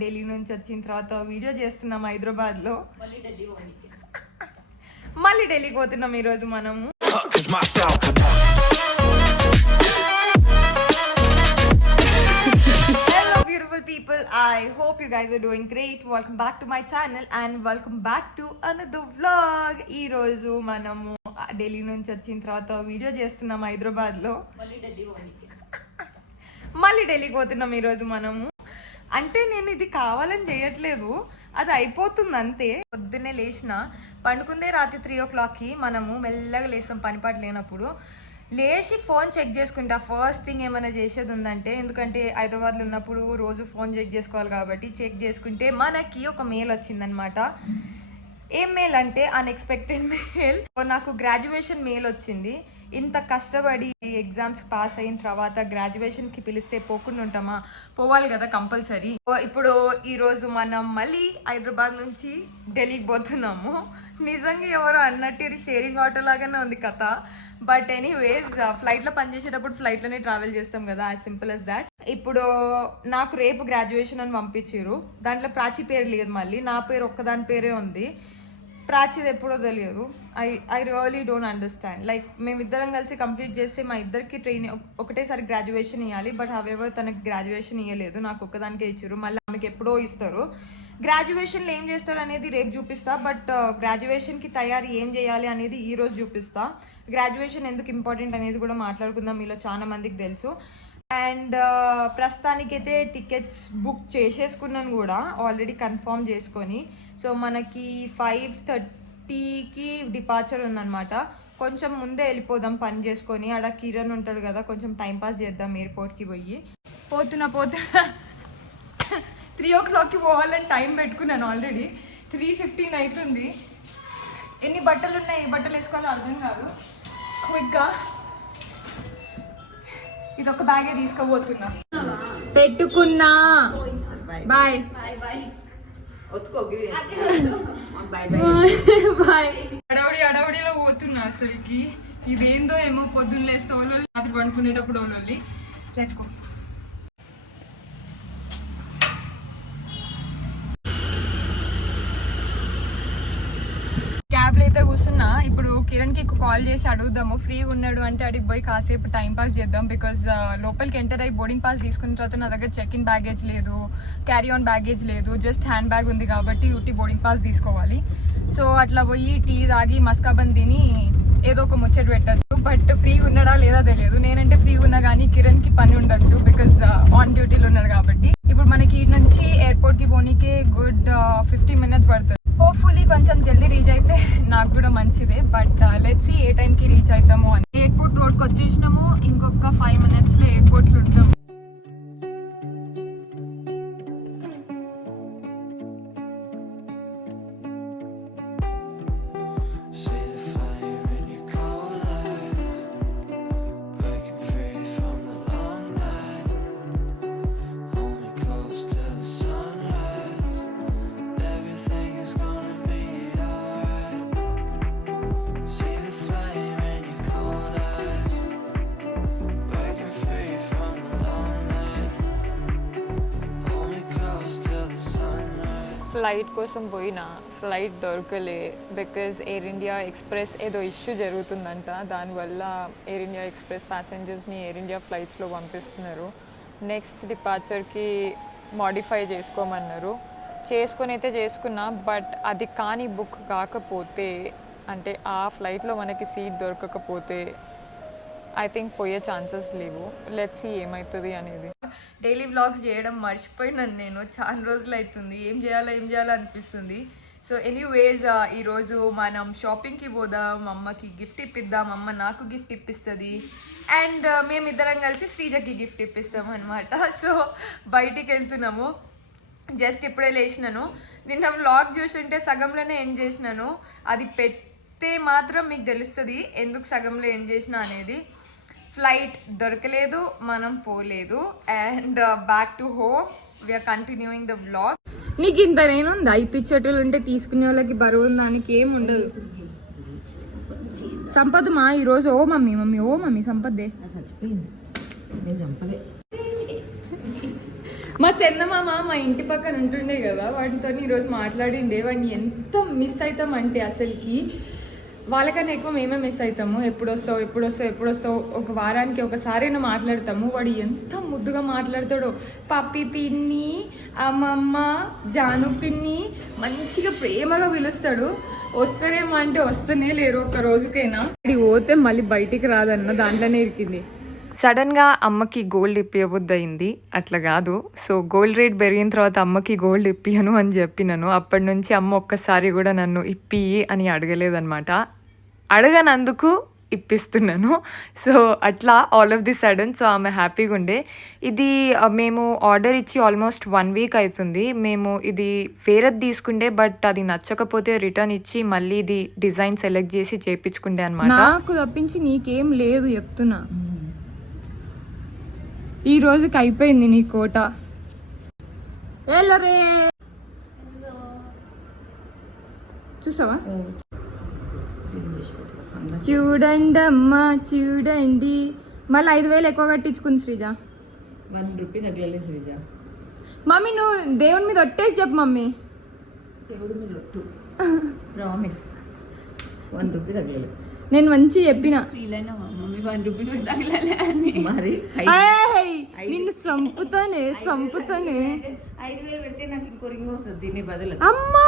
ఢిల్లీ నుంచి వచ్చిన తర్వాత వీడియో చేస్తున్నాం హైదరాబాద్లో. మళ్ళీ ఢిల్లీకి పోతున్నాం ఈరోజు మనము. Hello beautiful people, I hope you guys are doing great. Welcome back to my channel and welcome back to another vlog. ఈ రోజు మనము ఢిల్లీ నుంచి వచ్చిన తర్వాత వీడియో చేస్తున్నాం హైదరాబాద్లో. మళ్ళీ ఢిల్లీకి పోతున్నాం ఈరోజు మనము. అంటే నేను ఇది కావాలని చేయట్లేదు, అది అయిపోతుంది అంతే. పొద్దున్నే లేచిన, పండుకుందే రాత్రి 3 o'clockకి. మనము మెల్లగా లేస్తాం పనిపాటు లేనప్పుడు. లేచి ఫోన్ చెక్ చేసుకుంటా ఫస్ట్ థింగ్ ఏమైనా చేసేది ఉందంటే, ఎందుకంటే హైదరాబాద్లో ఉన్నప్పుడు రోజు ఫోన్ చెక్ చేసుకోవాలి కాబట్టి చెక్ చేసుకుంటే మనకి ఒక మెయిల్ వచ్చిందనమాట. ఏం మెయిల్ అంటే అన్ఎక్స్పెక్టెడ్ మెయిల్. నాకు గ్రాడ్యుయేషన్ మెయిల్ వచ్చింది. ఇంత కష్టపడి ఎగ్జామ్స్ పాస్ అయిన తర్వాత గ్రాడ్యుయేషన్కి పిలిస్తే పోకుండా ఉంటామా? పోవాలి కదా కంపల్సరీ. ఇప్పుడు ఈరోజు మనం మళ్ళీ హైదరాబాద్ నుంచి ఢిల్లీకి పోతున్నాము. నిజంగా ఎవరో అన్నట్టు ఇది షేరింగ్ ఆటో లాగానే ఉంది కథ. బట్ ఎనీవేస్, ఫ్లైట్లో పనిచేసేటప్పుడు ఫ్లైట్లోనే ట్రావెల్ చేస్తాం కదా, యాజ్ సింపుల్ as దాట్. ఇప్పుడు నాకు రేపు గ్రాడ్యుయేషన్ అని పంపించారు. దాంట్లో ప్రాచి పేరు లేదు, మళ్ళీ నా పేరు ఒక్కదాని పేరే ఉంది. ప్రాచిది ఎప్పుడో తెలియదు. I really don't understand. Like మేమిద్దరం కలిసి కంప్లీట్ చేస్తే మా ఇద్దరికి ట్రైనింగ్ ఒకటేసారి గ్రాడ్యుయేషన్ ఇవ్వాలి. బట్ హవెవర్ తనకి గ్రాడ్యుయేషన్ ఇవ్వలేదు, నాకు ఒక్కదానికే ఇచ్చారు. మళ్ళీ ఆమెకి ఎప్పుడో ఇస్తారు. గ్రాడ్యుయేషన్లో ఏం చేస్తారు అనేది రేపు చూపిస్తా. బట్ గ్రాడ్యుయేషన్కి తయారీ ఏం చేయాలి అనేది ఈరోజు చూపిస్తా. గ్రాడ్యుయేషన్ ఎందుకు ఇంపార్టెంట్ అనేది కూడా మాట్లాడుకుందాం, మీలో చాలా మందికి తెలుసు. అండ్ ప్రస్తుతానికైతే టికెట్స్ బుక్ చేసేసుకున్నాను కూడా, ఆల్రెడీ కన్ఫర్మ్ చేసుకొని. సో మనకి 5:30కి డిపార్చర్ ఉందన్నమాట. కొంచెం ముందే వెళ్ళిపోదాం పని చేసుకొని. ఆడ కిరణ్ ఉంటాడు కదా, కొంచెం టైంపాస్ చేద్దాం ఎయిర్పోర్ట్కి పోయి. పోతున్నా 3 o'clockకి పోవాలని టైం పెట్టుకున్నాను. ఆల్రెడీ 3:15 అవుతుంది. ఎన్ని బట్టలు ఉన్నాయి, ఈ బట్టలు వేసుకోవాలో అర్థం కాదు. క్విక్గా ఇది ఒక బ్యాగే తీసుకోబోతున్నా. పెట్టుకున్నా. Bye bye. అడవుడిలో పోతున్నా. అసలుకి ఇదేందో ఏమో, పొద్దున్న లేస్తే వాళ్ళు రాత్రి పండుకునేటప్పుడు వాళ్ళు. Let's go. క్యాబ్లో అయితే కూర్చున్నా. ఇప్పుడు కిరణ్కి కాల్ చేసి అడుగుదాము, ఫ్రీగా ఉన్నాడు అంటే అడిగి పోయి కాసేపు టైం పాస్ చేద్దాం. బికాజ్ లోపలికి ఎంటర్ అయ్యి బోర్డింగ్ పాస్ తీసుకున్న తర్వాత నా దగ్గర చెక్ ఇన్ బ్యాగేజ్ లేదు, క్యారీ ఆన్ బ్యాగేజ్ లేదు, జస్ట్ హ్యాండ్ బ్యాగ్ ఉంది కాబట్టి ఉట్టి బోర్డింగ్ పాస్ తీసుకోవాలి. సో అట్లా పోయి టీ తాగి మస్కాబన్ తిని ఏదో ఒక ముచ్చట పెట్టచ్చు. బట్ ఫ్రీగా ఉన్నాడా లేదా తెలియదు. నేనంటే ఫ్రీగా ఉన్నా కానీ కిరణ్కి పని ఉండొచ్చు, బికాజ్ ఆన్ డ్యూటీలో ఉన్నాడు కాబట్టి. ఇప్పుడు మనకి ఈ నుంచి ఎయిర్పోర్ట్కి పోనీకే గుడ్ 50 minutes పడుతుంది. హోప్ఫుల్లీ కొంచెం జల్దీ రీచ్ అయితే నాకు కూడా మంచిదే. బట్ లెట్స్ సీ ఏ టైంకి రీచ్ అవుతాము అని. ఎయిర్పోర్ట్ రోడ్కి వచ్చేసినాము. ఇంకొక 5 minutesలో ఎయిర్పోర్ట్లో ఉంటాము. ఫ్లైట్ కోసం పోయినా ఫ్లైట్ దొరకలే. బికాజ్ ఎయిర్ ఇండియా ఎక్స్ప్రెస్ ఏదో ఇష్యూ జరుగుతుందంట. దానివల్ల ఎయిర్ ఇండియా ఎక్స్ప్రెస్ ప్యాసింజర్స్ని ఎయిర్ ఇండియా ఫ్లైట్స్లో పంపిస్తున్నారు. నెక్స్ట్ డిపార్చర్కి మాడిఫై చేసుకోమన్నారు. చేసుకొని అయితే చేసుకున్నా. బట్ అది కానీ బుక్ కాకపోతే, అంటే ఆ ఫ్లైట్లో మనకి సీట్ దొరకకపోతే ఐ థింక్ పోయే ఛాన్సెస్ లేవు. లెట్స్ సీ ఏమవుతుంది అనేది. డైలీ వ్లాగ్స్ చేయడం మర్చిపోయినాను నేను. చాలా రోజులు అవుతుంది. ఏం చేయాలో అనిపిస్తుంది. సో ఎనీవేస్, ఈరోజు మనం షాపింగ్కి పోదాం, అమ్మకి గిఫ్ట్ ఇప్పిద్దాం. అమ్మ నాకు గిఫ్ట్ ఇప్పిస్తుంది అండ్ మేమిద్దరం కలిసి శ్రీజకి గిఫ్ట్ ఇప్పిస్తాం అనమాట. సో బయటికి వెళ్తున్నాము. జస్ట్ ఇప్పుడే లేచినాను. నిన్న వ్లాగ్ చూసుంటే సగంలోనే ఎండ్ చేసినాను. అది పెడితే మాత్రం మీకు తెలుస్తుంది ఎందుకు సగంలో ఎండ్ చేసిన అనేది. ఫ్లైట్ దొరకలేదు, మనం పోలేదు. And back to home, we're continuing the vlog. నీకు ఇంత నేనుందా? ఇప్పించేటోళ్ళు ఉంటే తీసుకునే వాళ్ళకి బరువు దానికి ఏం ఉండదు. సంపద్ మా ఈరోజు ఓ మమ్మీ సంపద్దే మా చందమామ మా ఇంటి పక్కన ఉంటుండే కదా, వాటితో ఈరోజు మాట్లాడిండే. వాడిని ఎంత మిస్ అవుతామంటే అసలుకి వాళ్ళకన్నా ఎక్కువ మేమే మిస్ అవుతాము. ఎప్పుడు వస్తావు ఒక వారానికి ఒకసారైనా మాట్లాడతాము. వాడు ఎంత ముద్దుగా మాట్లాడతాడో. పప్పి పిన్ని, అమ్మమ్మ, జాను పిన్ని మంచిగా ప్రేమగా పిలుస్తాడు. వస్తారేమో అంటే వస్తూనే లేరు ఒక్క రోజుకైనా. ఇది పోతే మళ్ళీ బయటికి రాదన్న దాంట్లోనే ఇరికింది. సడన్గా అమ్మకి గోల్డ్ ఇప్పియబుద్ది అయింది. అట్లా కాదు. సో గోల్డ్ రేట్ పెరిగిన తర్వాత అమ్మకి గోల్డ్ ఇప్పియను అని చెప్పినాను. అప్పటి నుంచి అమ్మ ఒక్కసారి కూడా నన్ను ఇప్పి అని అడగలేదన్నమాట. అడగనందుకు ఇప్పిస్తున్నాను. సో అట్లా all of the sudden so ఆమె హ్యాపీగా ఉండే. ఇది మేము ఆర్డర్ ఇచ్చి ఆల్మోస్ట్ 1 వీక్ అవుతుంది. మేము ఇది వేరేది తీసుకుండే, బట్ అది నచ్చకపోతే రిటర్న్ ఇచ్చి మళ్ళీ ఇది డిజైన్ సెలెక్ట్ చేసి చేయించుకుండే అనమాట. నాకు తప్పించి నీకేం లేదు చెప్తున్నా. ఈ రోజుకి అయిపోయింది నీ కోట. చూసావా? చూడండి అమ్మా చూడండి. మళ్ళీ 5,000 ఎక్కువ కట్టించుకుంది శ్రీజ. 1 రూపీ తగ్గలేదు శ్రీజ. మమ్మీ నువ్వు దేవుని మీద ఒట్టేసి చెప్పు మమ్మీ. దేవుడి మీద ఒట్టు ప్రామిస్. 1 రూపీ తగ్గలేదు. నేను మంచి చెప్పిన ఫీల్ అయినా మమ్మీ 1 రూపీ కూడా తగ్గలే అని. మరి నిన్ను సంపుతానే 5,000 పెడితే నాకు ఇంకో రింగ్ వస్తుంది దీని బదులు. అమ్మా